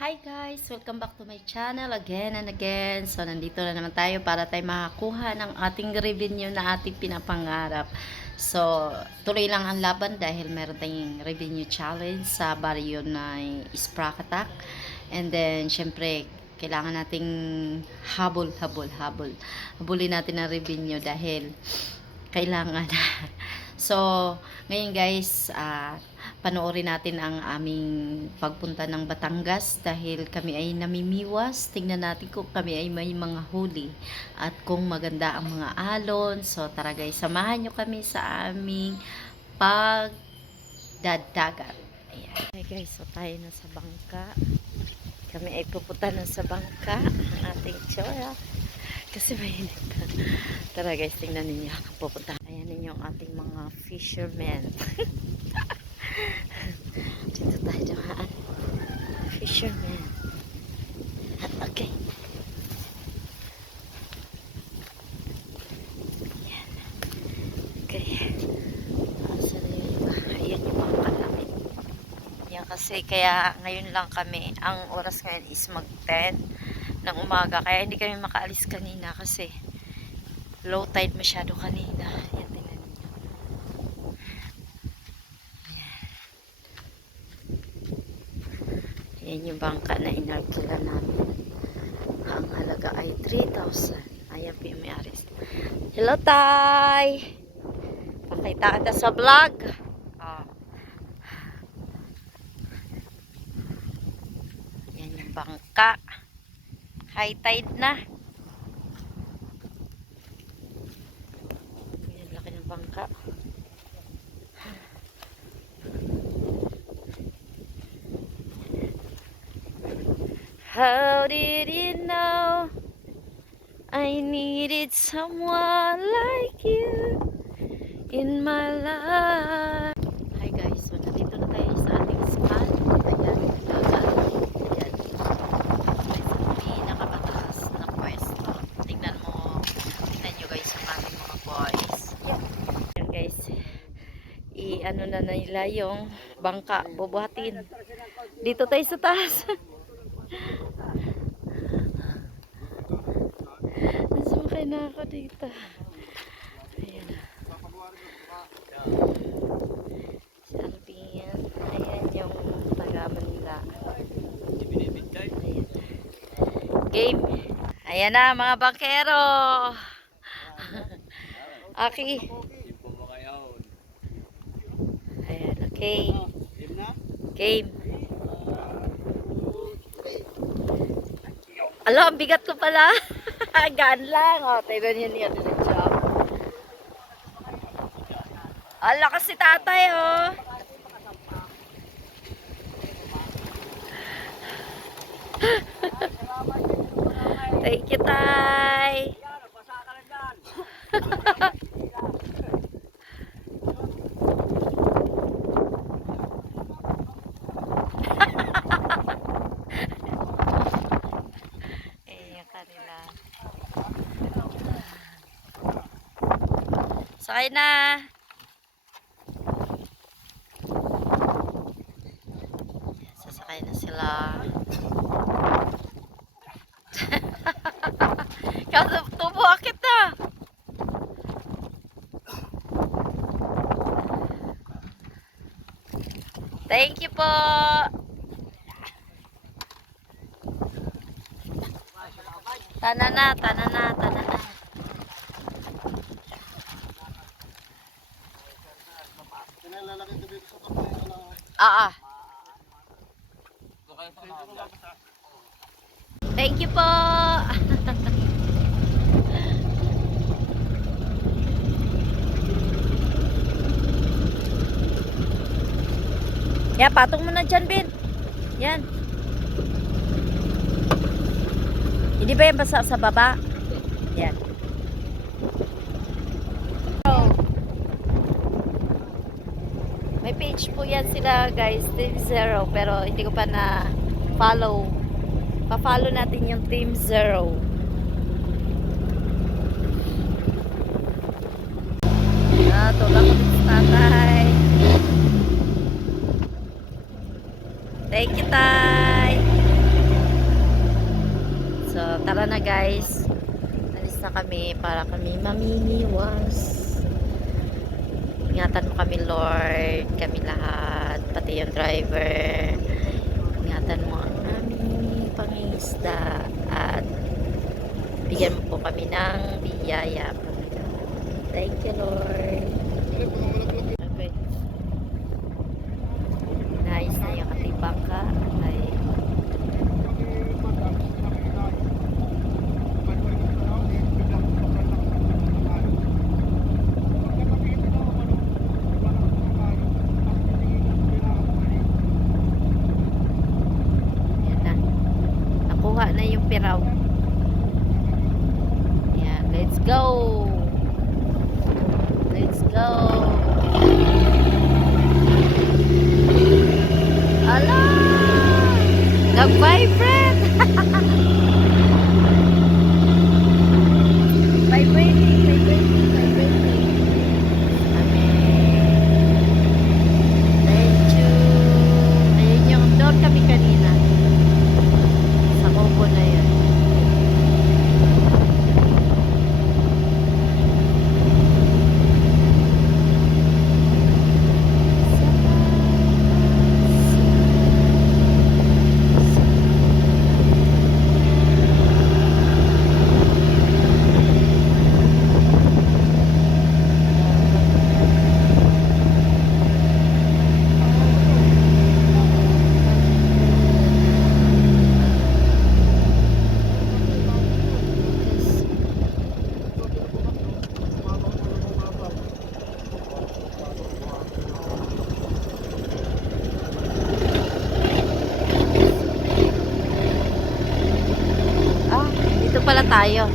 Hi guys! Welcome back to my channel again and again. So, nandito na naman tayo para tayo makakuha ng ating revenue na ating pinapangarap. So, tuloy lang ang laban dahil meron tayong revenue challenge sa barrio na Isprakatak. And then, syempre, kailangan nating habol, habol, habol. Habulin natin ang revenue dahil kailangan. so, ngayon guys, ah, panoorin natin ang aming pagpunta ng Batangas dahil kami ay namimiwas. Tingnan natin kung kami ay may mga huli at kung maganda ang mga alon. So tara guys, samahan nyo kami sa aming pagdadagat. Ayan. Hey guys, so tayo na sa bangka. Kami ay pupunta na sa bangka ng ating tsura. Kasi mainit. Tara guys, tingnan ninyo pupunta. Ayan ninyo ang ating mga fishermen. Dito tayo dumaan. Fisherman. Okay. Yan. Okay. Asan yung iba? Ayan yung mga namin. Yan kasi kaya ngayon lang kami. Ang oras ngayon is mag 10 ng umaga. Kaya hindi kami makaalis kanina kasi low tide masyado kanina. Yan, tingnan ninyo. Yan yung bangka na inarkila namin. Ang halaga ay 3,000. Ayan po yung may-ari. Hello, Tay! Pakita kita sa vlog. Oh. Yan yung bangka. High tide na. Yan, laki ng bangka. How did you know I needed someone like you in my life? Hi guys, nandito na tayo sa ating spot. Ayan, dagat. Ayan. May sa na pwesto. Tingnan mo, tingnan nyo guys yung aming mga boys. Ayan guys, i-ano na nila yung bangka, bubuhatin. Dito tayo sa taas. na ako dito. Ayan. Si Alvin. Ayan yung taga Manila. Ayan. Game. Ayan na mga bangkero. Aki. Ayan, okay. Game. Alo, ang bigat ko pala. Gaan lang. O, tignan niyo niya. Diretso. Ala kasi tatay, oh. Thank you, tay. Yung kanila. Sakay na. Sasakay na sila. Kasi tubo akit na. Thank you po. Tana na, tana na, tana na. Ah, ah. Thank you po. Yan, patong mo na dyan, Ben. Yan. Hindi ba yan basa sa baba? Yan. May page po yan sila guys, Team Zero. Pero hindi ko pa na follow. Pa-follow natin yung Team Zero. Ah, tulak ko sa tatay. Thank you, Tay. Na guys. Alis na kami para kami mamimiwas. Ingatan mo kami Lord, kami lahat, pati yung driver. Ingatan mo ang aming pangingisda at bigyan mo po kami ng biyaya. Thank you Lord. Nice na yung ating bangka. Tayo.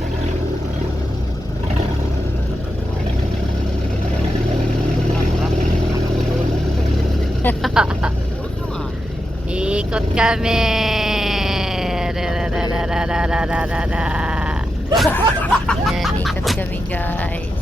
Ikot kami. Yan, ikot kami guys.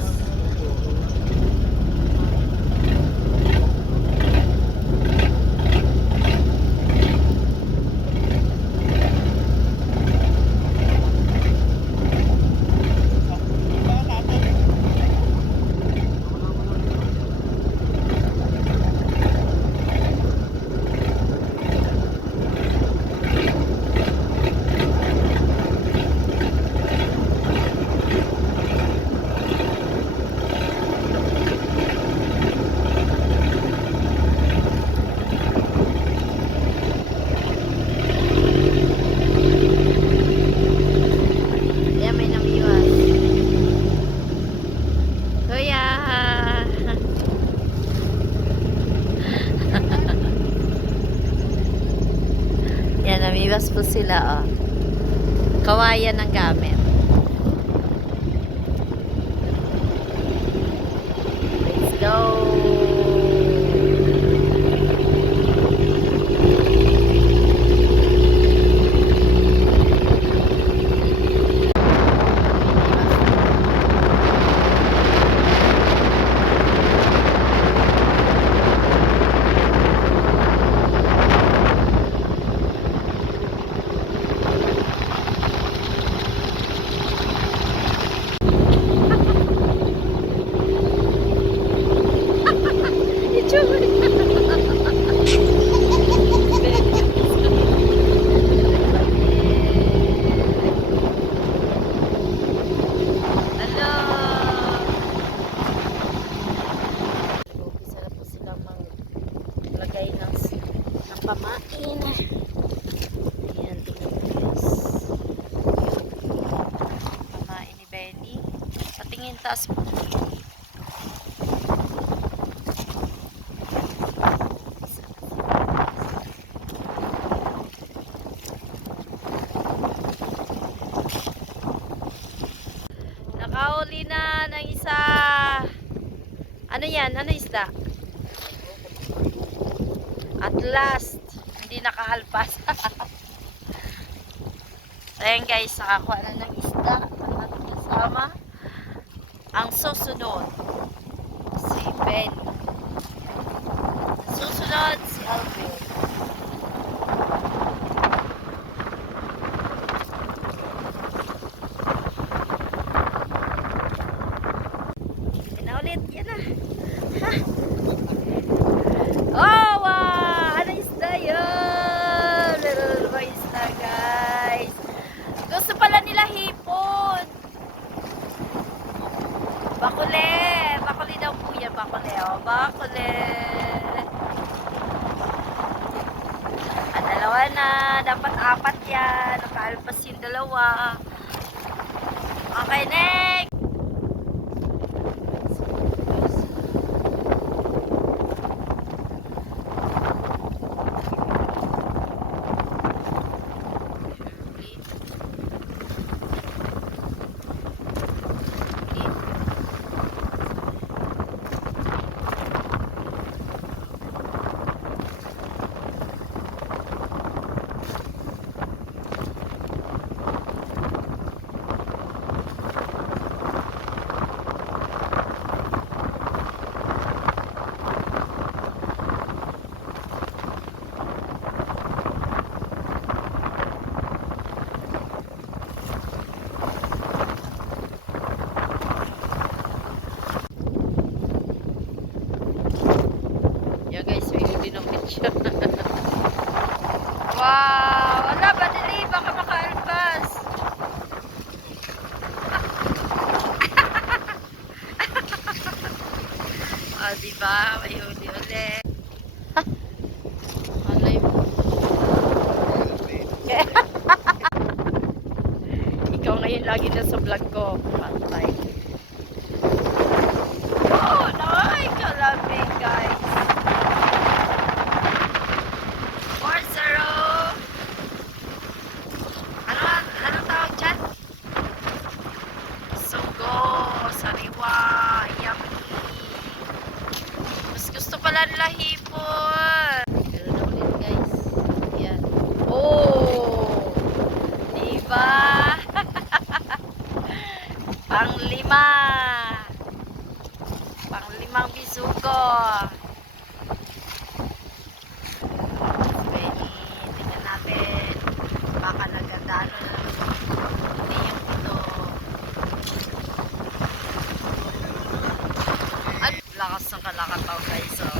Yan, may namiwas. Kuya! Yan, namiwas po sila, oh. Kawayan ng gamit. Let's go! Hello! Umpisa na po silang maglagay ng, ng pamain. Ayan, tingnan mo guys. Pamain ni Benny. Patingin taas mo. Nakahuli na ng isa. Ano yan? Ano isda? At last, hindi nakahalpas. Ayan guys, nakakuha na ng isda. Kasama. Ang susunod, si Ben. Susunod, Lako. bisuko. Benny, tignan natin. Baka nagandaan hindi yung puno. At lakas ng kalakataw guys. So.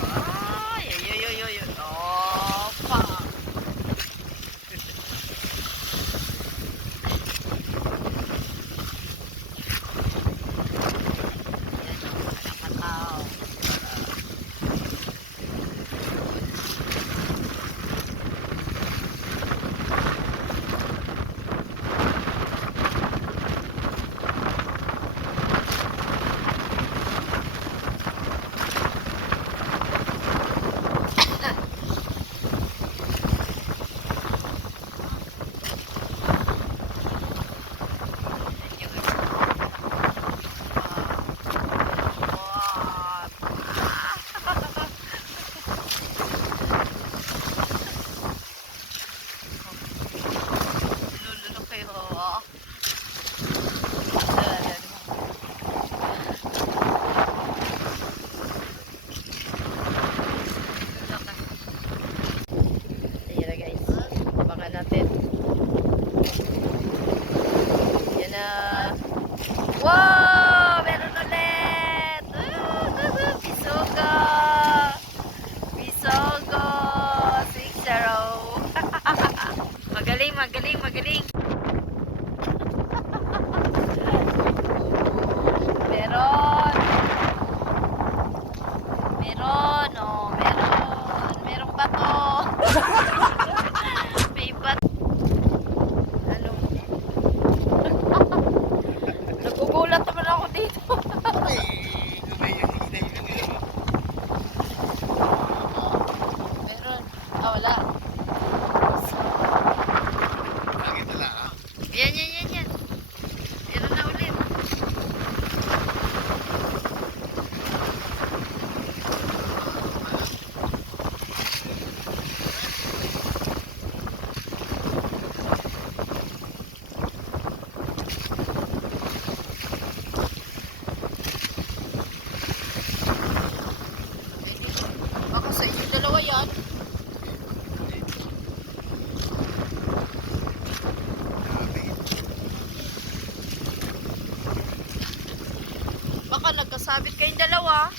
Sabit kayong dalawa.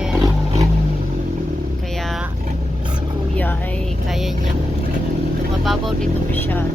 natin. Kaya si kuya ay kaya niyang tumababaw dito masyado.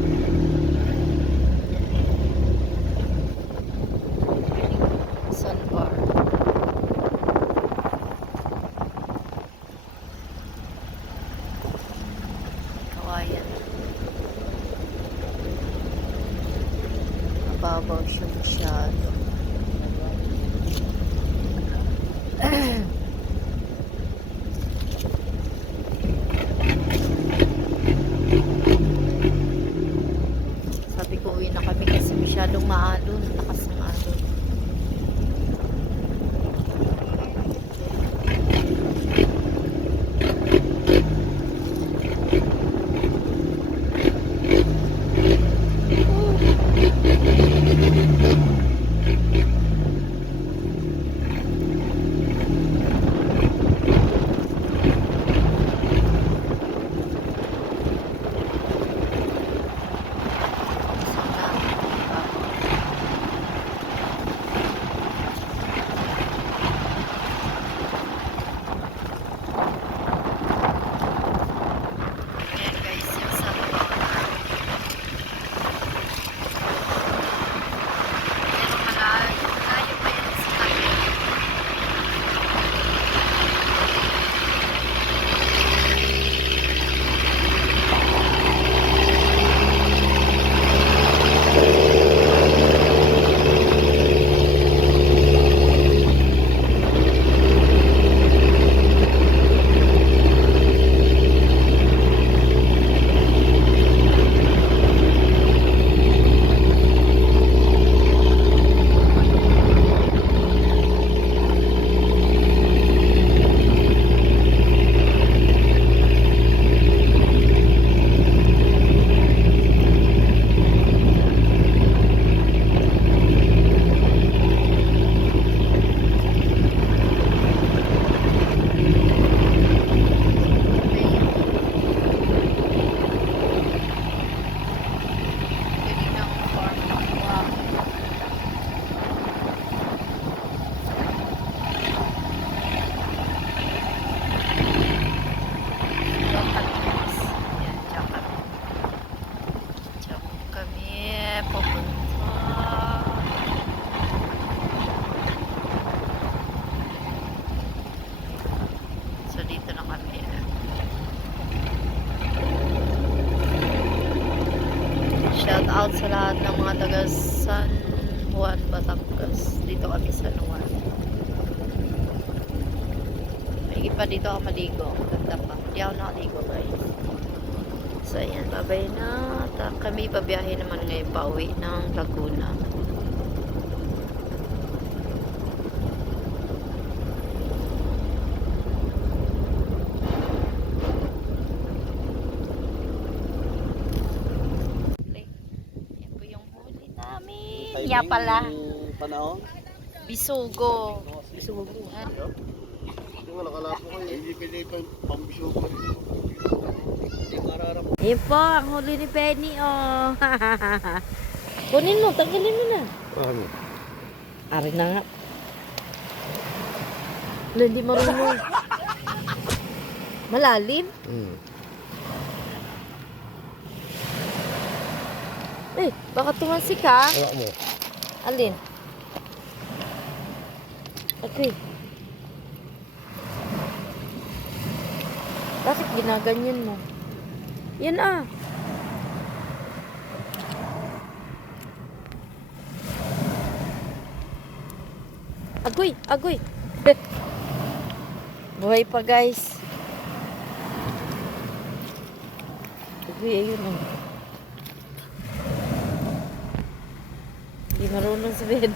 Taga San Juan, Batangas. Dito kami sa Juan. May pa dito ako maligo. Ganda pa. Hindi ako nakaligo guys. So ayan, babay na. Ta kami babiyahe naman ngayon pauwi ng Laguna. Yan po yung huli namin. Timing, Ya pala. yung Panahon. Bisugo. Bisugo. Wala kalapo ko. Hindi pwede pa pambisugo. Hindi mararap. Yan po, ang huli ni Penny, oh. Kunin mo, tanggalin mo na. Ano? Ari na nga. Wala, hindi marunong. Malalim? Hmm. Eh, baka tumansik ka. Wala mo. Alin? Okay. Bakit ginaganyan mo? Yan ah. Agoy, agoy. Buhay pa guys. Agoy, ayun oh. Hindi marunong sabihin.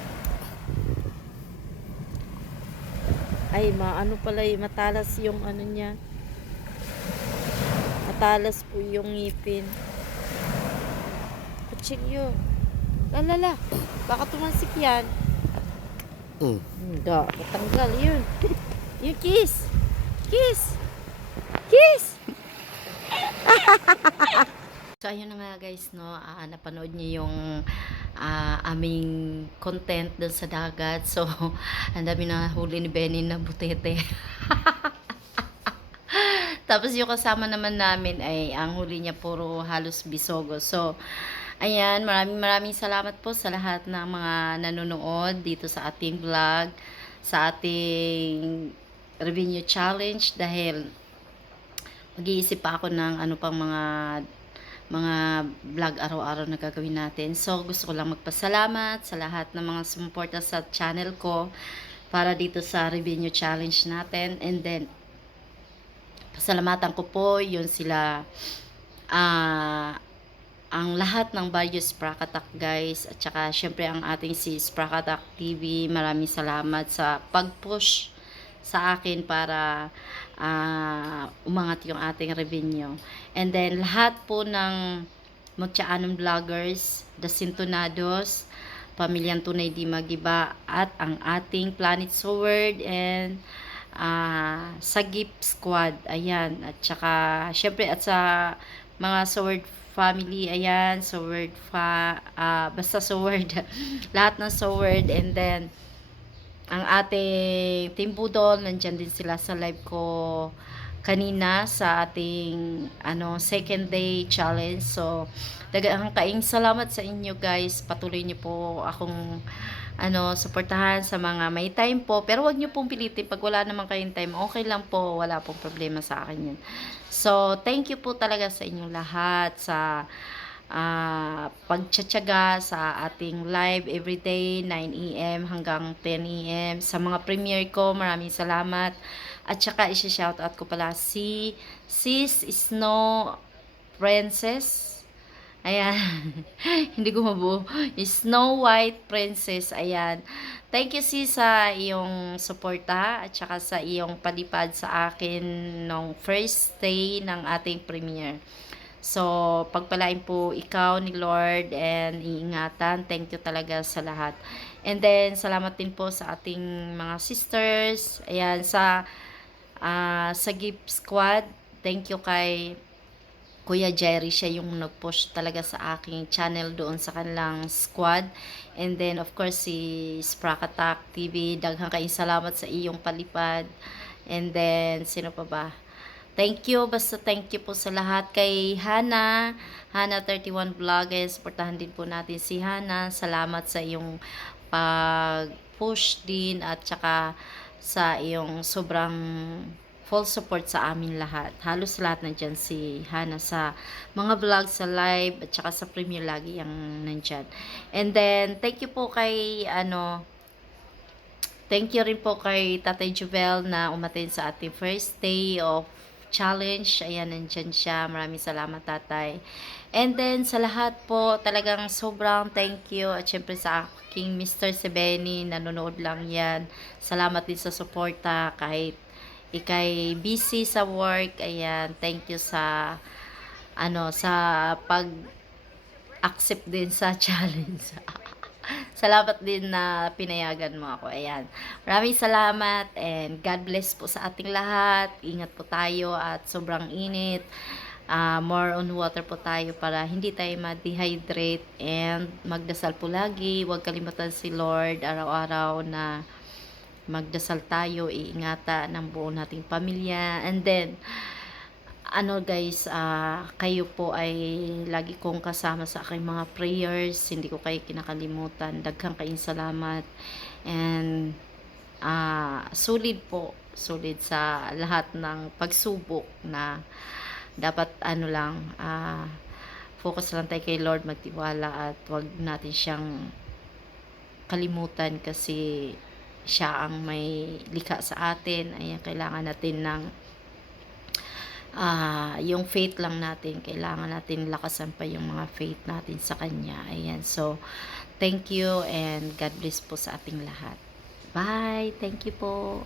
Ay, maano pala eh, matalas yung ano niya. Matalas po yung ngipin. Kutsilyo. Lalala, baka tumansik yan. Hmm. Hindi, matanggal yun. yung kiss. Kiss. Kiss. so, ayun na nga guys, no. ah, napanood niyo yung ah, aming content dun sa dagat. So, ang dami na huli ni Benny na butete. Tapos yung kasama naman namin ay ang huli niya puro halos bisogo. So, ayan, maraming maraming salamat po sa lahat ng mga nanonood dito sa ating vlog, sa ating revenue challenge dahil mag-iisip pa ako ng ano pang mga mga vlog araw-araw na gagawin natin. So, gusto ko lang magpasalamat sa lahat ng mga sumuporta sa channel ko para dito sa revenue challenge natin. And then, pasalamatan ko po yun sila ah ang lahat ng various Sprakatak guys at saka syempre ang ating si Sprakatak TV maraming salamat sa pag-push sa akin para ah, umangat yung ating revenue. And then lahat po ng Mutyaanong Vloggers The Sintonados Pamilyang Tunay Di Magiba at ang ating Planet Sword and ah Sagip Squad, ayan, at saka, syempre, at sa mga Sword family, ayan, Sword fa, ah, basta Sword, lahat ng Sword, and then, ang ating Team Budol, nandyan din sila sa live ko kanina sa ating ano second day challenge. So, dagang kaing salamat sa inyo guys. Patuloy niyo po akong ano, suportahan sa mga may time po. Pero wag niyo pong pilitin. Pag wala naman kayong time, okay lang po. Wala pong problema sa akin yun. So, thank you po talaga sa inyong lahat sa ah pagtsatsaga sa ating live everyday 9 a.m. hanggang 10 a.m. Sa mga premiere ko, maraming salamat. At saka isi-shout out ko pala si Sis Snow Princess. Ayan. Hindi ko mabuo. Snow White Princess. Ayan. Thank you sis sa iyong suporta at saka sa iyong palipad sa akin nung first day ng ating premiere. So, pagpalain po ikaw ni Lord and iingatan. Thank you talaga sa lahat. And then, salamat din po sa ating mga sisters. Ayan, sa ah, sa Gift Squad. Thank you kay Kuya Jerry. Siya yung nag-push talaga sa aking channel doon sa kanilang squad. And then, of course, si Sprakatak TV. Daghang kayong salamat sa iyong palipad. And then, sino pa ba? Thank you. Basta thank you po sa lahat. Kay Hana, Hana31 Vloggers. Supportahan din po natin si Hana. Salamat sa iyong pag-push din at saka sa iyong sobrang full support sa amin lahat. Halos lahat nandyan si Hana sa mga vlog, sa live, at saka sa premiere lagi yung nandyan. And then, thank you po kay, ano, thank you rin po kay Tatay Juvel na umatin sa ating first day of challenge. Ayan, nandyan siya. Maraming salamat, Tatay. And then, sa lahat po, talagang sobrang thank you. At syempre sa aking Mr. Sebeni, nanonood lang yan. Salamat din sa suporta kahit ikay busy sa work. Ayan, thank you sa ano sa pag accept din sa challenge. Salamat din na pinayagan mo ako. Ayan. Maraming salamat and God bless po sa ating lahat. Ingat po tayo at sobrang init. Ah, more on water po tayo para hindi tayo ma-dehydrate and magdasal po lagi. Huwag kalimutan si Lord araw-araw na magdasal tayo, iingata ng buo nating pamilya. And then, ano guys, ah, kayo po ay lagi kong kasama sa aking mga prayers. Hindi ko kayo kinakalimutan. Daghang kayong salamat. And, ah, sulit po. Sulit sa lahat ng pagsubok na dapat ano lang, ah, focus lang tayo kay Lord, magtiwala at wag natin siyang kalimutan kasi siya ang may likha sa atin. Ayan, kailangan natin ng uh, yung faith lang natin, kailangan natin lakasan pa yung mga faith natin sa Kanya. Ayan, so, thank you and God bless po sa ating lahat. Bye! Thank you po!